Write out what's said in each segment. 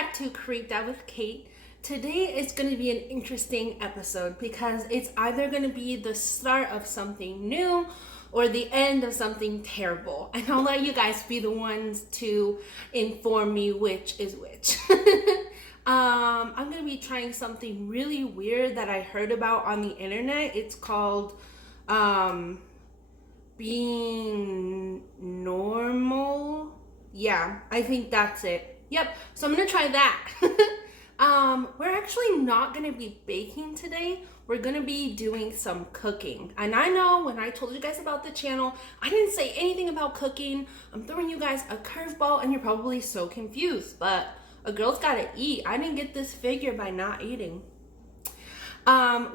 back to Creeped Out with Kate. Today is going to be an interesting episode because it's either going to be the start of something new or the end of something terrible. And I'll let you guys be the ones to inform me which is which. I'm going to be trying something really weird that I heard about on the internet. It's called being normal. Yeah, I think that's it. Yep, so I'm gonna try that. We're actually not gonna be baking today. We're gonna be doing some cooking. And I know when I told you guys about the channel, I didn't say anything about cooking. I'm throwing you guys a curveball and you're probably so confused, but a girl's gotta eat. I didn't get this figure by not eating.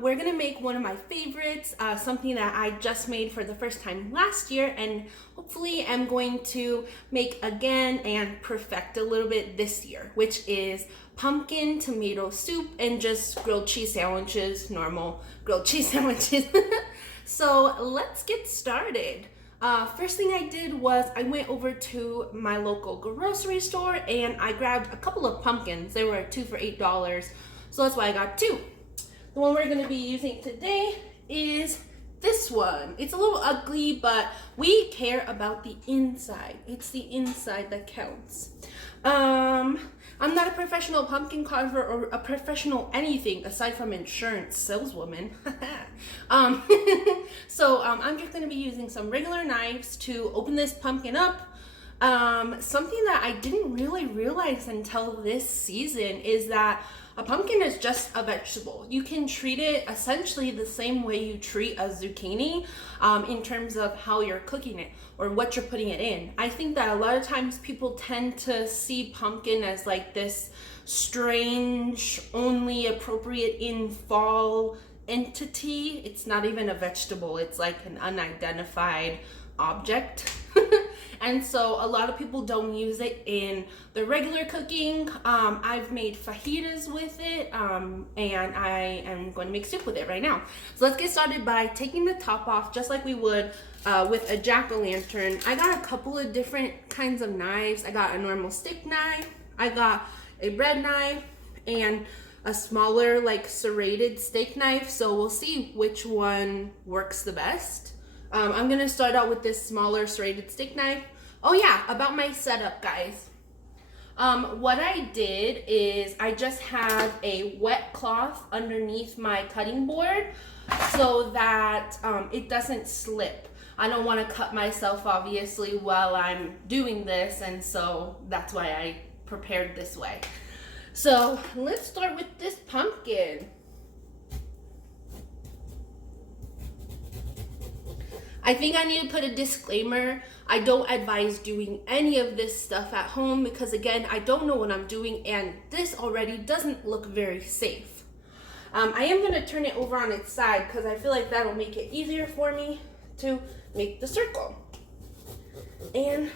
We're gonna make one of my favorites, something that I just made for the first time last year, and hopefully I'm going to make again and perfect a little bit this year, which is pumpkin tomato soup and just grilled cheese sandwiches, normal grilled cheese sandwiches. So let's get started. First thing I did was I went over to my local grocery store and I grabbed a couple of pumpkins. They were 2 for $8, so that's why I got 2. The one we're going to be using today is this one. It's a little ugly, but we care about the inside. It's the inside that counts. I'm not a professional pumpkin carver or a professional anything aside from insurance saleswoman. So I'm just going to be using some regular knives to open this pumpkin up. Something that I didn't really realize until this season is that a pumpkin is just a vegetable. You can treat it essentially the same way you treat a zucchini in terms of how you're cooking it or what you're putting it in. I think that a lot of times people tend to see pumpkin as like this strange, only appropriate in fall entity. It's not even a vegetable. It's like an unidentified object. And so a lot of people don't use it in the regular cooking. I've made fajitas with it, and I am going to make soup with it right now. So let's get started by taking the top off just like we would with a jack-o'-lantern. I got a couple of different kinds of knives. I got a normal stick knife, I got a bread knife, and a smaller like serrated steak knife. So we'll see which one works the best. I'm gonna start out with this smaller serrated steak knife. Oh yeah, about my setup, guys. What I did is I just have a wet cloth underneath my cutting board so that it doesn't slip. I don't want to cut myself obviously while I'm doing this, and so that's why I prepared this way. So let's start with this pumpkin. I think I need to put a disclaimer. I don't advise doing any of this stuff at home because again, I don't know what I'm doing and this already doesn't look very safe. I am gonna turn it over on its side because I feel like that'll make it easier for me to make the circle. And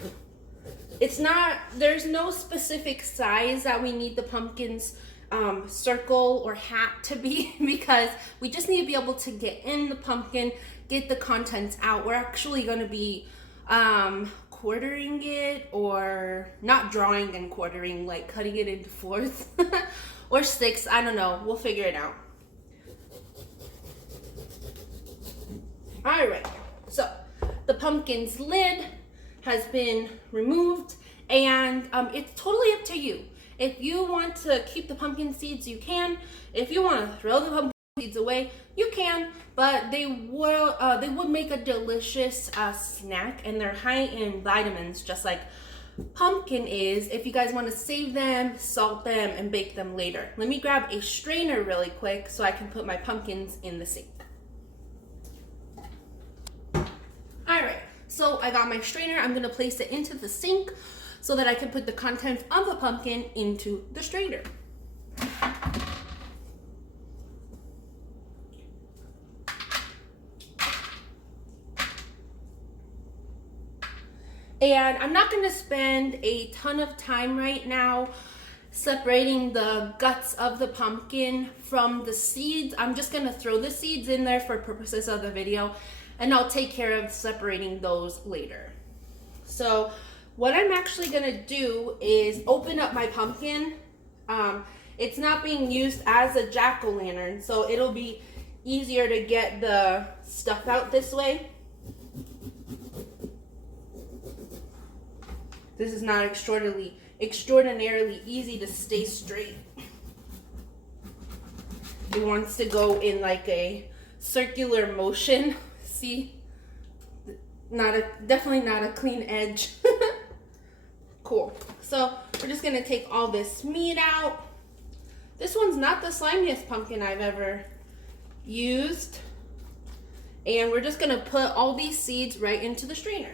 there's no specific size that we need the pumpkin's circle or hat to be because we just need to be able to get in the pumpkin, get the contents out. We're actually going to be quartering it, or not drawing and quartering, like cutting it into fourths or sixths. I don't know. We'll figure it out. All right. So the pumpkin's lid has been removed, and it's totally up to you. If you want to keep the pumpkin seeds, you can. If you want to throw the pumpkin seeds away, you can, but they would make a delicious snack, and they're high in vitamins just like pumpkin is. If you guys want to save them, salt them, and bake them later. Let me grab a strainer really quick so I can put my pumpkins in the sink. Alright, so I got my strainer. I'm going to place it into the sink so that I can put the contents of the pumpkin into the strainer. And I'm not going to spend a ton of time right now separating the guts of the pumpkin from the seeds. I'm just going to throw the seeds in there for purposes of the video, and I'll take care of separating those later. So what I'm actually going to do is open up my pumpkin It's not being used as a jack-o'-lantern, so it'll be easier to get the stuff out this way. This is not extraordinarily easy to stay straight. It wants to go in like a circular motion. See? Definitely not a clean edge. Cool. So we're just gonna take all this meat out. This one's not the slimiest pumpkin I've ever used. And we're just gonna put all these seeds right into the strainer.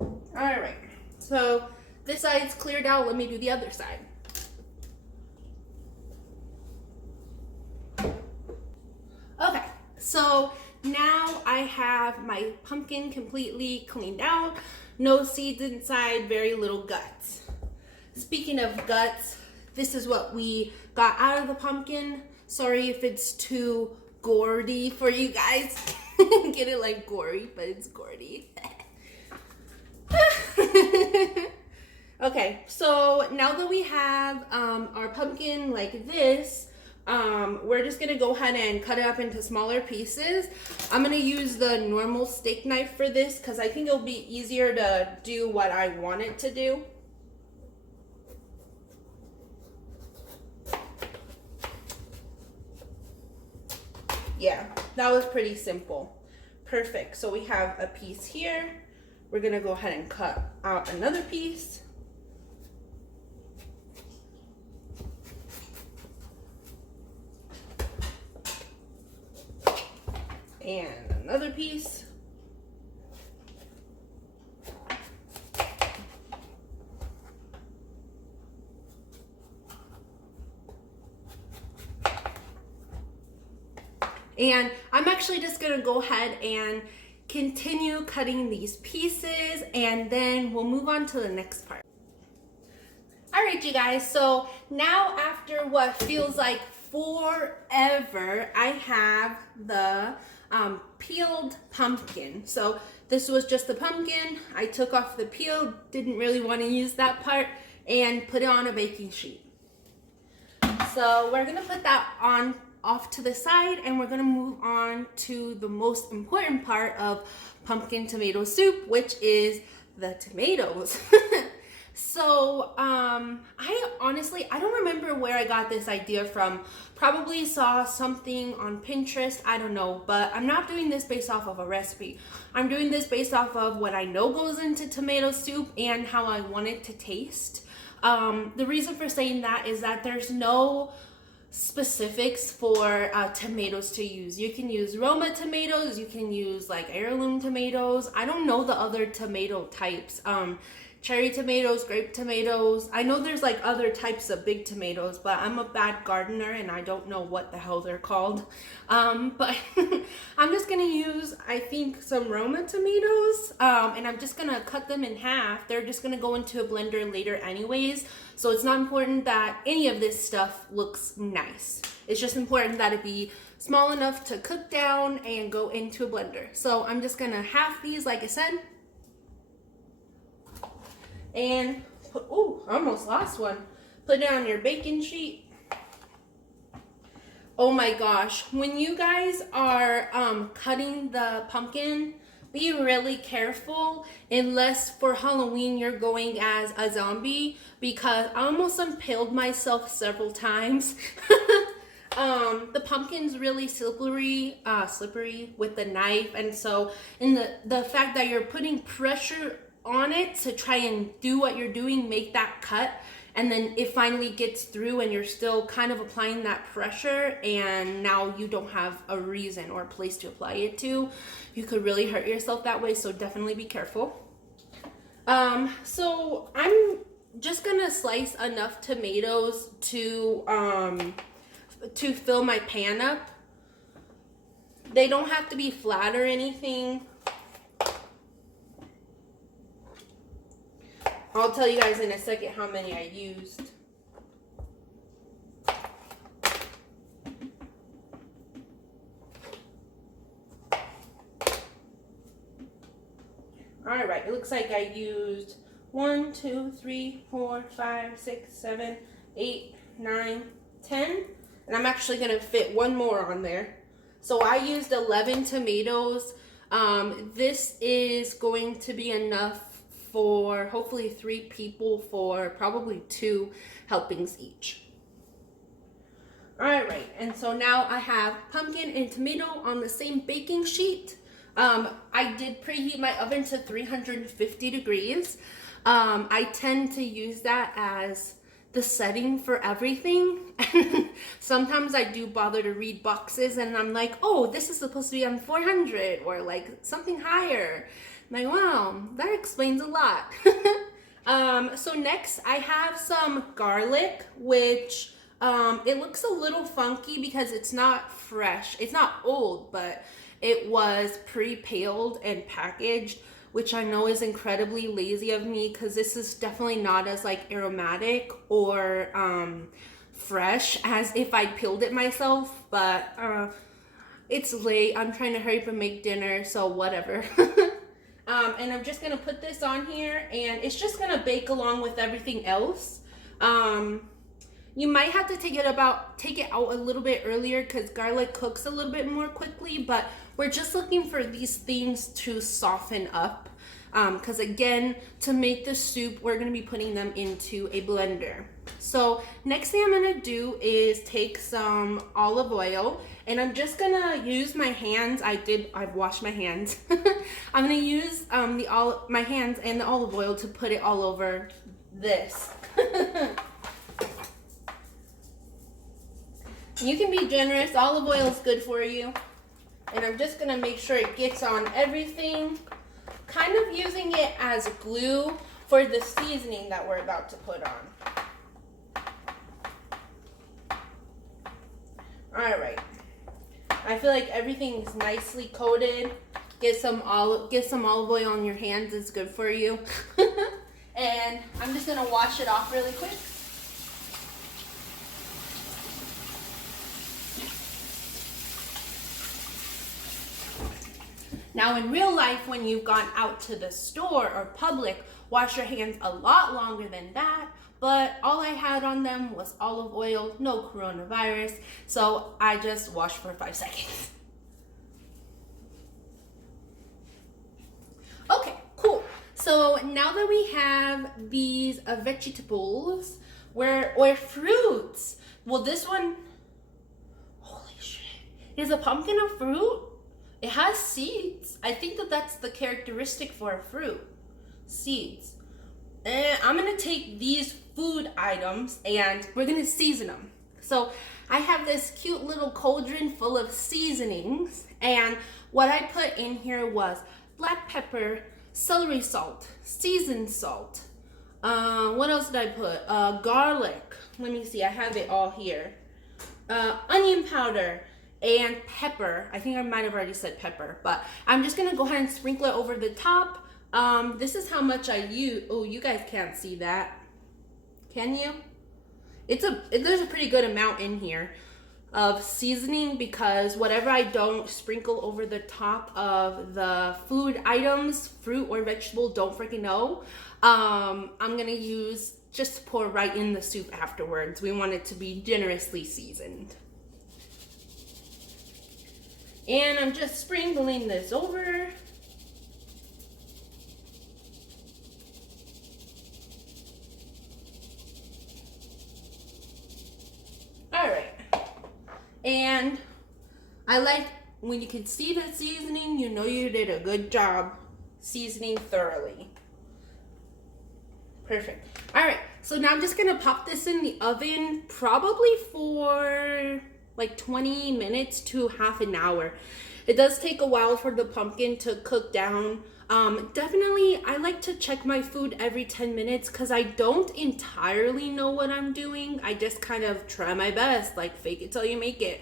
All right, so this side's cleared out. Let me do the other side. Okay, so now I have my pumpkin completely cleaned out. No seeds inside, very little guts. Speaking of guts, this is what we got out of the pumpkin. Sorry if it's too gory for you guys. Get it like gory, but it's gory. Okay, so now that we have our pumpkin like this, we're just gonna go ahead and cut it up into smaller pieces. I'm gonna use the normal steak knife for this because I think it'll be easier to do what I want it to do. Yeah, that was pretty simple. Perfect. So we have a piece here. We're gonna go ahead and cut out another piece. And another piece. And I'm actually just gonna go ahead and continue cutting these pieces, and then we'll move on to the next part. All right, you guys, so now after what feels like forever, I have the peeled pumpkin. So this was just the pumpkin. I took off the peel, didn't really want to use that part, and put it on a baking sheet. So we're gonna put that on off to the side, and we're gonna move on to the most important part of pumpkin tomato soup, which is the tomatoes. So I don't remember where I got this idea from. Probably saw something on Pinterest, I don't know, but I'm not doing this based off of a recipe. I'm doing this based off of what I know goes into tomato soup and how I want it to taste. The reason for saying that is that there's no specifics for tomatoes to use. You can use Roma tomatoes, you can use like heirloom tomatoes. I don't know the other tomato types. Cherry tomatoes, grape tomatoes. I know there's like other types of big tomatoes, but I'm a bad gardener and I don't know what the hell they're called. But I'm just gonna use, I think, some Roma tomatoes, and I'm just gonna cut them in half. They're just gonna go into a blender later anyways, so it's not important that any of this stuff looks nice. It's just important that it be small enough to cook down and go into a blender. So I'm just gonna half these, like I said. And put, ooh, I almost lost one. Put it on your baking sheet. Oh my gosh, when you guys are cutting the pumpkin, be really careful unless for Halloween you're going as a zombie, because I almost impaled myself several times. The pumpkin's really slippery with the knife, and so in the fact that you're putting pressure on it to try and do what you're doing, make that cut, and then it finally gets through and you're still kind of applying that pressure, and now you don't have a reason or a place to apply it to. You could really hurt yourself that way, so definitely be careful. So I'm just gonna slice enough tomatoes to fill my pan up. They don't have to be flat or anything. I'll tell you guys in a second how many I used. All right, it looks like I used 1, 2, 3, 4, 5, 6, 7, 8, 9, 10. And I'm actually gonna fit one more on there. So I used 11 tomatoes. This is going to be enough for hopefully 3 people for probably 2 helpings each. Alright, and so now I have pumpkin and tomato on the same baking sheet. I did preheat my oven to 350 degrees. I tend to use that as the setting for everything. And sometimes I do bother to read boxes and I'm like, oh, this is supposed to be on 400 or like something higher. I'm like, wow, that explains a lot. So next I have some garlic, which it looks a little funky because it's not fresh. It's not old, but it was pre-paled and packaged, which I know is incredibly lazy of me because this is definitely not as like aromatic or fresh as if I peeled it myself, but it's late. I'm trying to hurry up and make dinner, so whatever. And I'm just gonna put this on here and it's just gonna bake along with everything else. You might have to take it out a little bit earlier because garlic cooks a little bit more quickly, but we're just looking for these things to soften up. Because again, to make the soup, we're gonna be putting them into a blender. So next thing I'm gonna do is take some olive oil and I'm just gonna use my hands. I've washed my hands. I'm gonna use my hands and the olive oil to put it all over this. You can be generous. Olive oil is good for you. And I'm just gonna make sure it gets on everything. Kind of using it as glue for the seasoning that we're about to put on. Alright. I feel like everything's nicely coated. Get some olive oil on your hands. It's good for you. And I'm just gonna wash it off really quick. Now in real life, when you've gone out to the store or public, wash your hands a lot longer than that. But all I had on them was olive oil, no coronavirus. So I just washed for 5 seconds. Okay, cool. So now that we have these vegetables, or fruits. Well, this one, holy shit, is a pumpkin a fruit? It has seeds. I think that's the characteristic for a fruit. Seeds. And I'm gonna take these food items and we're gonna season them. So I have this cute little cauldron full of seasonings, and what I put in here was black pepper, celery salt, seasoned salt. What else did I put? Garlic. Let me see, I have it all here. Onion powder. And pepper. I think I might have already said pepper, but I'm just gonna go ahead and sprinkle it over the top. This is how much I use. Oh, you guys can't see that. Can you? There's a pretty good amount in here of seasoning because whatever I don't sprinkle over the top of the food items, fruit or vegetable, don't freaking know. I'm gonna use just pour right in the soup afterwards. We want it to be generously seasoned. And I'm just sprinkling this over. All right. And I like when you can see the seasoning, you know you did a good job seasoning thoroughly. Perfect. All right. So now I'm just going to pop this in the oven probably for like 20 minutes to half an hour. It does take a while for the pumpkin to cook down. Definitely, I like to check my food every 10 minutes because I don't entirely know what I'm doing. I just kind of try my best, like fake it till you make it.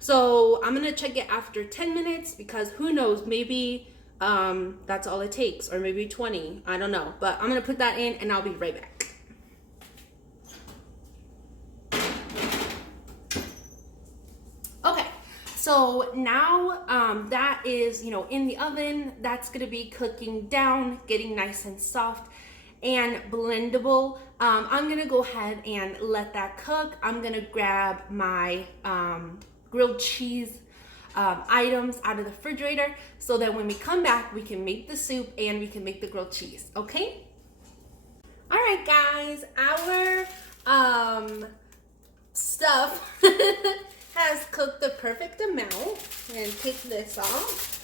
So I'm gonna check it after 10 minutes because who knows, maybe that's all it takes, or maybe 20, I don't know. But I'm gonna put that in and I'll be right back. So now that is, in the oven, that's gonna be cooking down, getting nice and soft. and blendable. I'm gonna go ahead and let that cook. I'm gonna grab my grilled cheese items out of the refrigerator so that when we come back, we can make the soup and we can make the grilled cheese, okay? All right, guys, our stuff has cooked the perfect amount. I'm gonna take this off.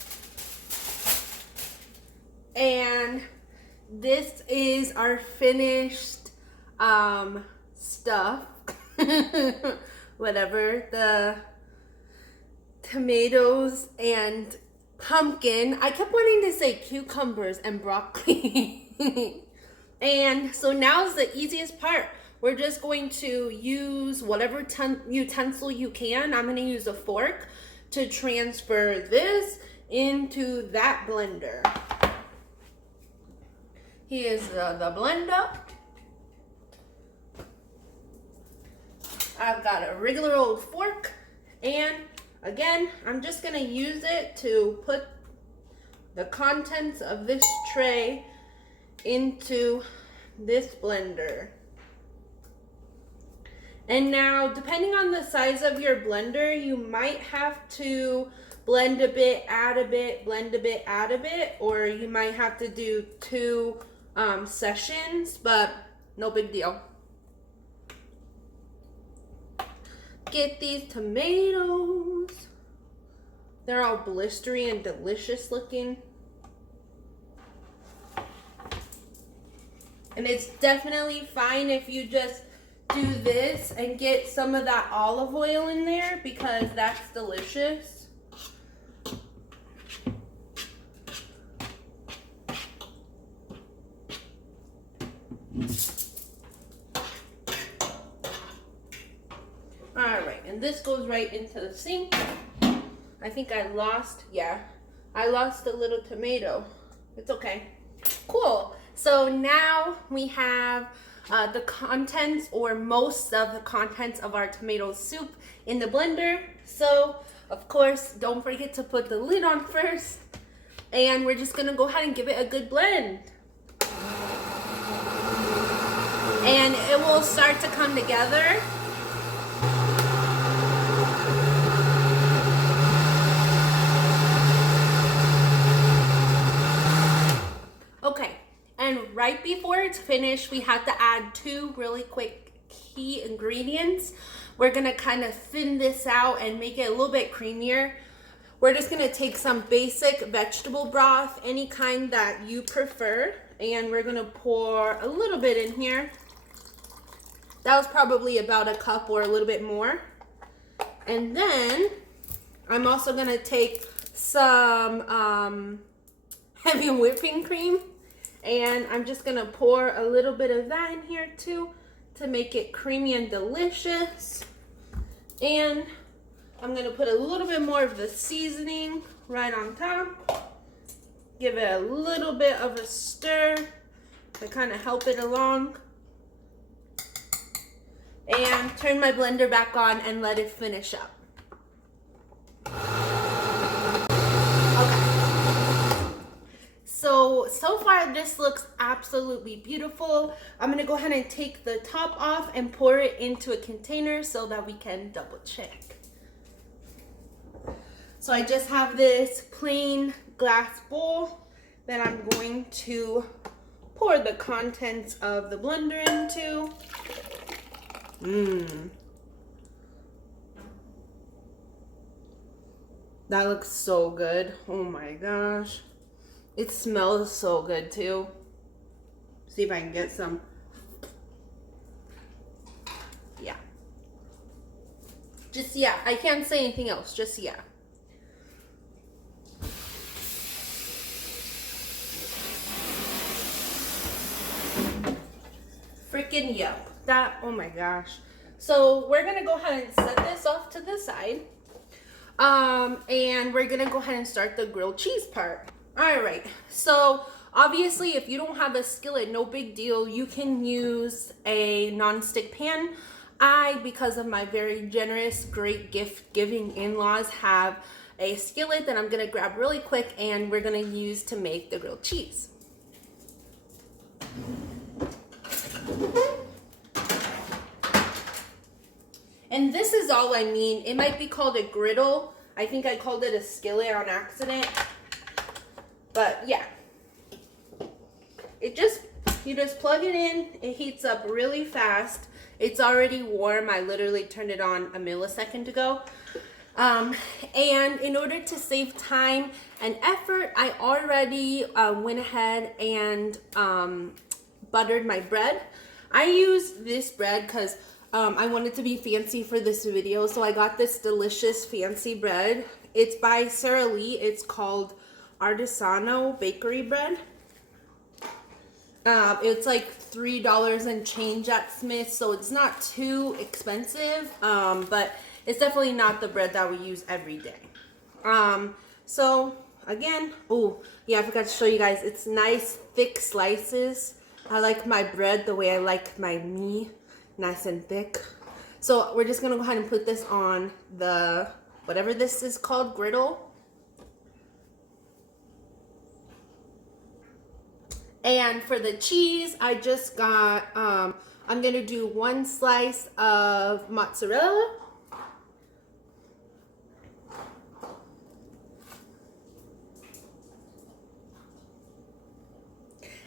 And this is our finished stuff. Whatever, the tomatoes and pumpkin. I kept wanting to say cucumbers and broccoli. And so now's the easiest part. We're just going to use whatever utensil you can. I'm going to use a fork to transfer this into that blender. Here's the blender. I've got a regular old fork, and again, I'm just going to use it to put the contents of this tray into this blender. And now, depending on the size of your blender, you might have to blend a bit, add a bit, blend a bit, add a bit, or you might have to do 2 sessions, but no big deal. Get these tomatoes. They're all blistery and delicious looking. And it's definitely fine if you just do this and get some of that olive oil in there, because that's delicious. Alright, and this goes right into the sink. I think I lost a little tomato. It's okay. Cool. So now we have the contents, or most of the contents of our tomato soup in the blender. So of course, don't forget to put the lid on first, and we're just gonna go ahead and give it a good blend. And it will start to come together. Okay. And right before it's finished, we have to add 2 really quick key ingredients. We're gonna kind of thin this out and make it a little bit creamier. We're just gonna take some basic vegetable broth, any kind that you prefer, and we're gonna pour a little bit in here. That was probably about a cup or a little bit more. And then I'm also gonna take some heavy whipping cream. And I'm just gonna pour a little bit of that in here too to make it creamy and delicious. And I'm gonna put a little bit more of the seasoning right on top. Give it a little bit of a stir to kind of help it along. And turn my blender back on and let it finish up. So far this looks absolutely beautiful. I'm gonna go ahead and take the top off and pour it into a container so that we can double check. So I just have this plain glass bowl that I'm going to pour the contents of the blender into. That looks so good. Oh my gosh. It smells so good too. See if I can get some. Yeah. Just yeah. I can't say anything else. Just yeah. Freaking yep. That, oh my gosh. So we're gonna go ahead and set this off to the side. And we're gonna go ahead and start the grilled cheese part. All right, so obviously if you don't have a skillet, no big deal. You can use a non-stick pan. Because of my very generous, great gift-giving in-laws, have a skillet that I'm gonna grab really quick and we're gonna use to make the grilled cheese. And this is all I mean. It might be called a griddle. I think I called it a skillet on accident. But yeah. You just plug it in. It heats up really fast. It's already warm. I literally turned it on a millisecond ago. And in order to save time and effort, I already went ahead and buttered my bread. I used this bread because I wanted to be fancy for this video, so I got this delicious fancy bread. It's by Sara Lee. It's called Artisano Bakery Bread. It's like $3 and change at Smith's, so it's not too expensive, but it's definitely not the bread that we use every day. So again, oh yeah, I forgot to show you guys, it's nice thick slices. I like my bread the way I like my meat, nice and thick. So we're just gonna go ahead and put this on the, whatever this is called, griddle. And for the cheese, I just got, I'm gonna do 1 slice of mozzarella.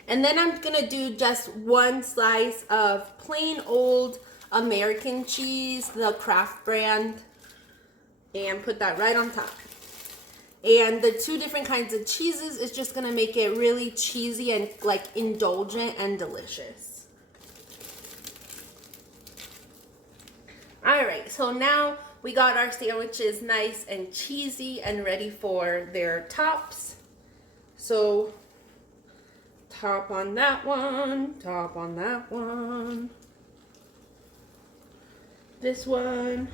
And then I'm gonna do just 1 slice of plain old American cheese, the Kraft brand, and put that right on top. And the 2 different kinds of cheeses is just gonna make it really cheesy and like indulgent and delicious. All right, so now we got our sandwiches nice and cheesy and ready for their tops. So top on that one, top on that one. This one,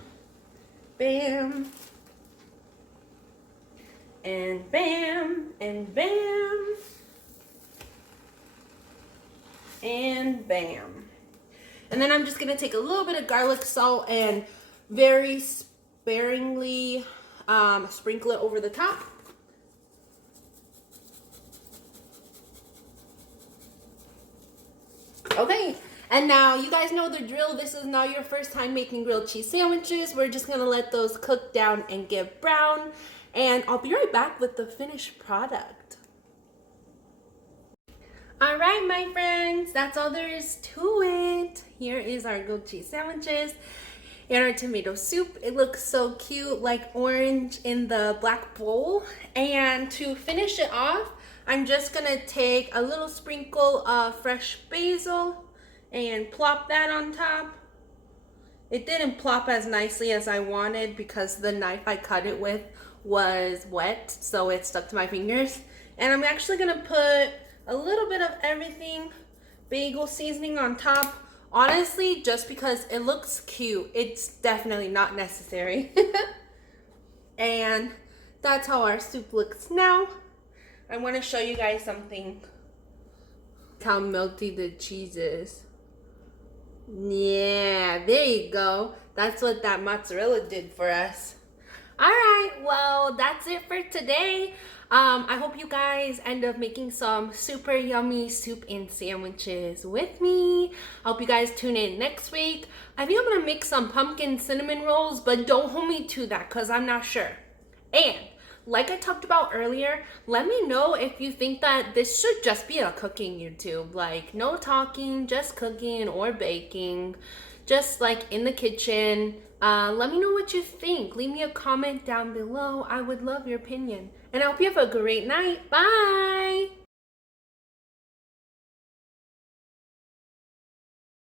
bam. And bam, and bam, and bam. And then I'm just gonna take a little bit of garlic salt and very sparingly sprinkle it over the top. Okay, and now you guys know the drill. This is now your first time making grilled cheese sandwiches. We're just gonna let those cook down and get brown. And I'll be right back with the finished product. All right, my friends, that's all there is to it. Here is our grilled cheese sandwiches and our tomato soup. It looks so cute, like orange in the black bowl. And to finish it off, I'm just gonna take a little sprinkle of fresh basil and plop that on top. It didn't plop as nicely as I wanted because the knife I cut it with was wet, so it stuck to my fingers. And I'm actually gonna put a little bit of everything, bagel seasoning on top, honestly just because it looks cute. It's definitely not necessary. And that's how our soup looks now. I want to show you guys something. Look how melty the cheese is. Yeah, there you go. That's what that mozzarella did for us. All right, well, that's it for today. I hope you guys end up making some super yummy soup and sandwiches with me. I hope you guys tune in next week. I think I'm gonna make some pumpkin cinnamon rolls, but don't hold me to that because I'm not sure. And like I talked about earlier, let me know if you think that this should just be a cooking YouTube. Like no talking, just cooking or baking, just like in the kitchen. Let me know what you think. Leave me a comment down below. I would love your opinion. And I hope you have a great night. Bye.